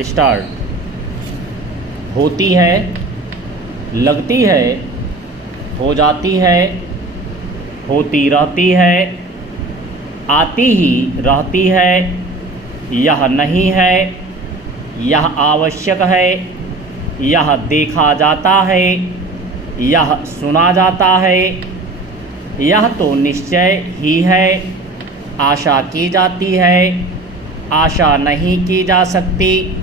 Start. होती है, लगती है, हो जाती है, होती रहती है, आती ही रहती है, यह नहीं है, यह आवश्यक है, यह देखा जाता है, यह सुना जाता है, यह तो निश्चय ही है, आशा की जाती है, आशा नहीं की जा सकती,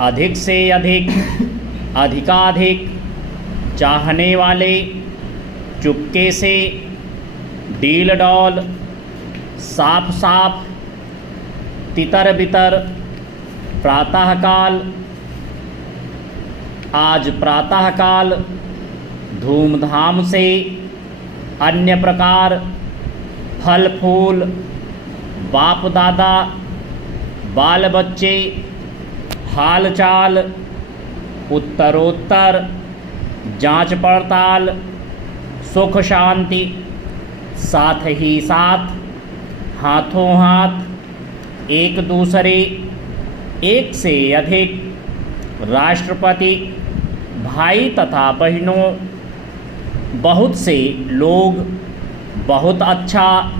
अधिक से अधिक, अधिकाधिक, चाहने वाले, चुपके से, डील डॉल, साफ साफ, तितर बितर, प्रातःकाल, आज प्रातःकाल, धूमधाम से, अन्य प्रकार, फल फूल, बाप दादा, बाल बच्चे, हाल चाल, उत्तरोत्तर, जांच पड़ताल, सुख शांति, साथ ही साथ, हाथों हाथ, एक दूसरे, एक से अधिक, राष्ट्रपति, भाई तथा बहनों, बहुत से लोग, बहुत अच्छा,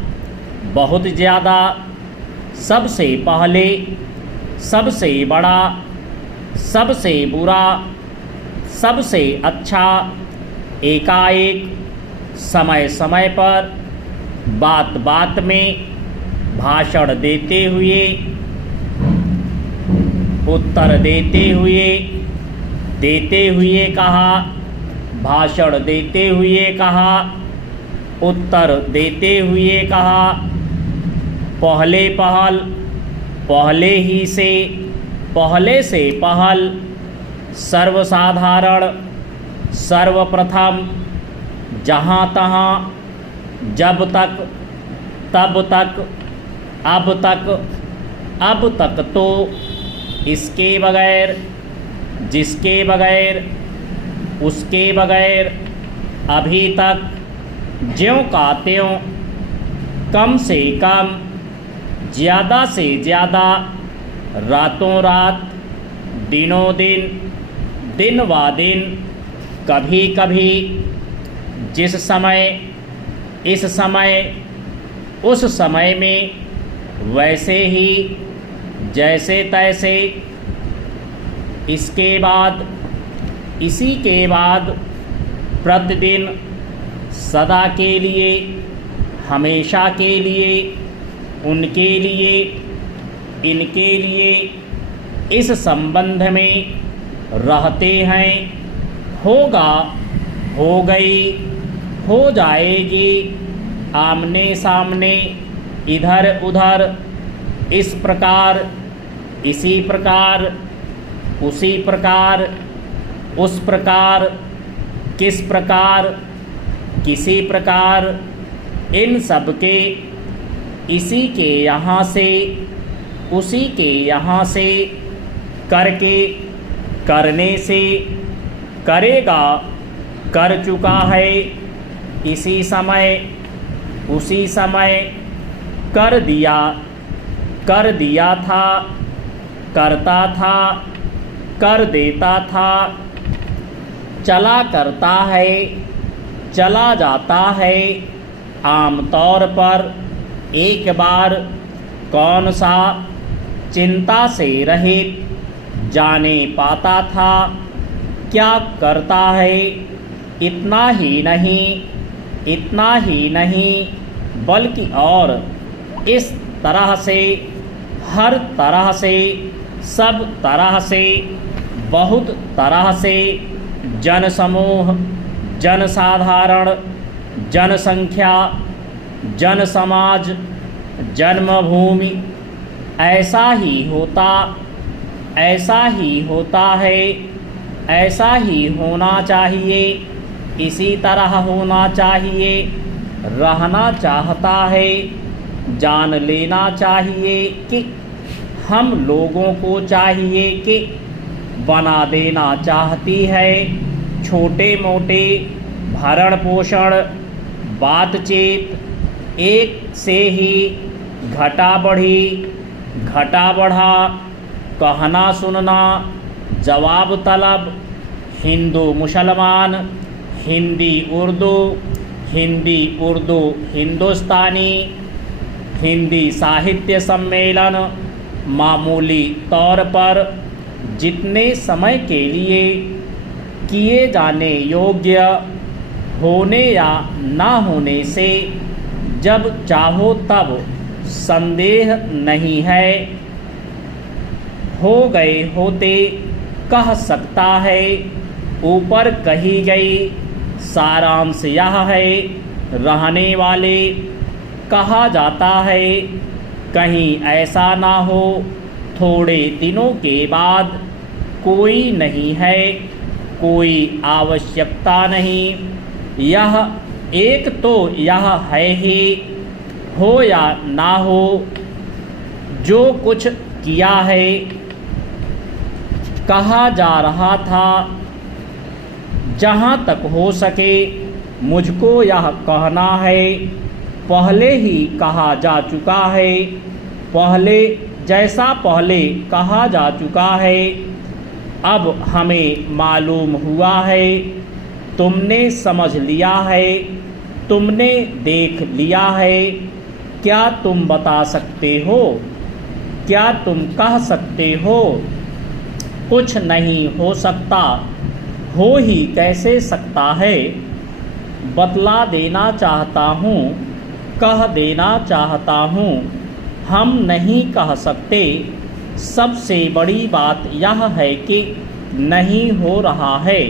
बहुत ज़्यादा, सबसे पहले, सबसे बड़ा, सबसे बुरा, सबसे अच्छा, एकाएक, समय समय पर, बात बात में, भाषण देते हुए, उत्तर देते हुए कहा, भाषण देते हुए कहा, उत्तर देते हुए कहा, पहले पहल, पहले ही से, पहले से पहल, सर्वसाधारण, सर्वप्रथम, जहाँ तहाँ, जब तक, तब तक, अब तक तो, इसके बगैर, जिसके बगैर, उसके बगैर, अभी तक, ज्यों का त्यों, कम से कम, ज़्यादा से ज़्यादा, रातों रात, दिनों दिन, दिन व दिन, कभी कभी, जिस समय, इस समय, उस समय में, वैसे ही, जैसे तैसे, इसके बाद, इसी के बाद, प्रतिदिन, सदा के लिए, हमेशा के लिए, उनके लिए, इनके लिए, इस संबंध में रहते हैं, होगा, हो गई, हो जाएगी, आमने सामने, इधर उधर, इस प्रकार, इसी प्रकार, उसी प्रकार, उस प्रकार, किस प्रकार, किसी प्रकार, इन सब के, इसी के यहाँ से, उसी के यहाँ से, करके, करने से, करेगा, कर चुका है, इसी समय, उसी समय, कर दिया था, करता था, कर देता था, चला करता है, चला जाता है, आमतौर पर, एक बार, कौन सा, चिंता से रहित, जाने पाता था, क्या करता है, इतना ही नहीं, बल्कि और, इस तरह से, हर तरह से, सब तरह से, बहुत तरह से, जनसमूह, जनसाधारण, जनसंख्या, जनसमाज, जन्मभूमि, ऐसा ही होता है, ऐसा ही होना चाहिए, इसी तरह होना चाहिए, रहना चाहता है, जान लेना चाहिए कि हम लोगों को चाहिए कि बना देना चाहती है, छोटे मोटे भरण पोषण, बातचीत, एक से ही घटा बढ़ी, घटा बढ़ा, कहना सुनना, जवाब तलब, हिंदू मुसलमान, हिंदी उर्दू, हिंदी उर्दू हिंदुस्तानी, हिंदी साहित्य सम्मेलन, मामूली तौर पर जितने समय के लिए किए जाने योग्य होने या ना होने से जब चाहो तब संदेह नहीं है, हो गए होते कह सकता है। ऊपर कही गई सारांश यह है, रहने वाले कहा जाता है, कहीं ऐसा ना हो थोड़े दिनों के बाद कोई नहीं है, कोई आवश्यकता नहीं। यह एक तो यह है ही, हो या ना हो, जो कुछ किया है कहा जा रहा था, जहाँ तक हो सके मुझको यह कहना है, पहले ही कहा जा चुका है, पहले जैसा पहले कहा जा चुका है। अब हमें मालूम हुआ है, तुमने समझ लिया है, तुमने देख लिया है। क्या तुम बता सकते हो? क्या तुम कह सकते हो? कुछ नहीं हो सकता, हो ही कैसे सकता है। बतला देना चाहता हूँ, कह देना चाहता हूँ, हम नहीं कह सकते। सबसे बड़ी बात यह है कि नहीं हो रहा है।